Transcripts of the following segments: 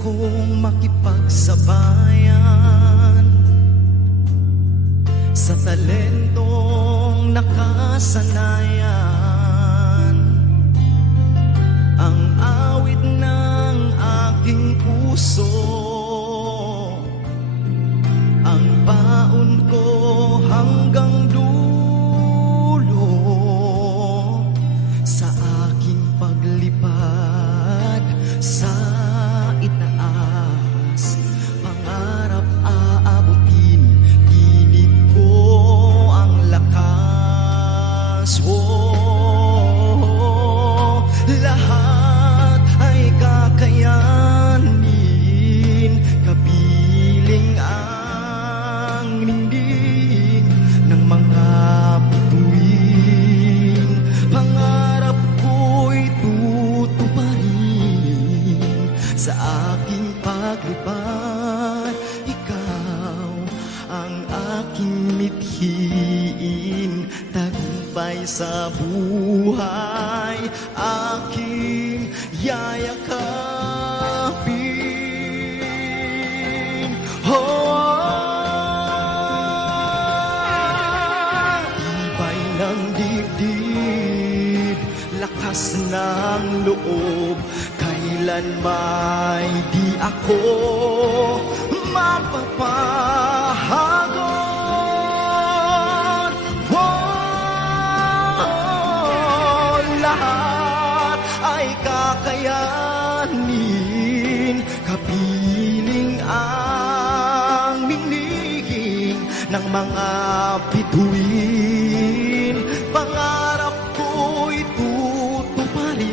kong makipagsabayan sa talentong nakasanayan. Ang awit ng aking puso, ang baon ko hanggang dulo. Sa aking paglipad sa itaas, pangarap aabutin, init ko ang lakas. Oh, lahat ay kakayanin, kapiling ang ningning ng mga bituin. Pangarap ko'y tutuparin sa aking paglipad. Ikaw ang aking mithiin, tagumpay sa buhay, aking yayakapin. Oh, tibay ng dibdib, lakas ng loob, kailan may di ako mapapahagod. Oh, lahat ay kakayanin, kapiling ang ningning ng mga bituin. Pangarap ko'y tutuparin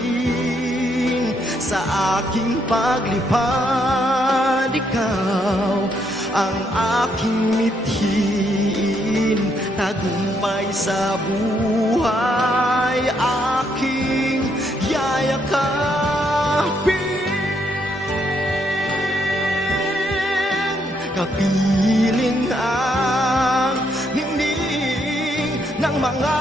sa aking paglipad. Ikaw ang aking mithiin, tagumpay sa buhay, aking yayakapin. Kapiling ang ningning ng mga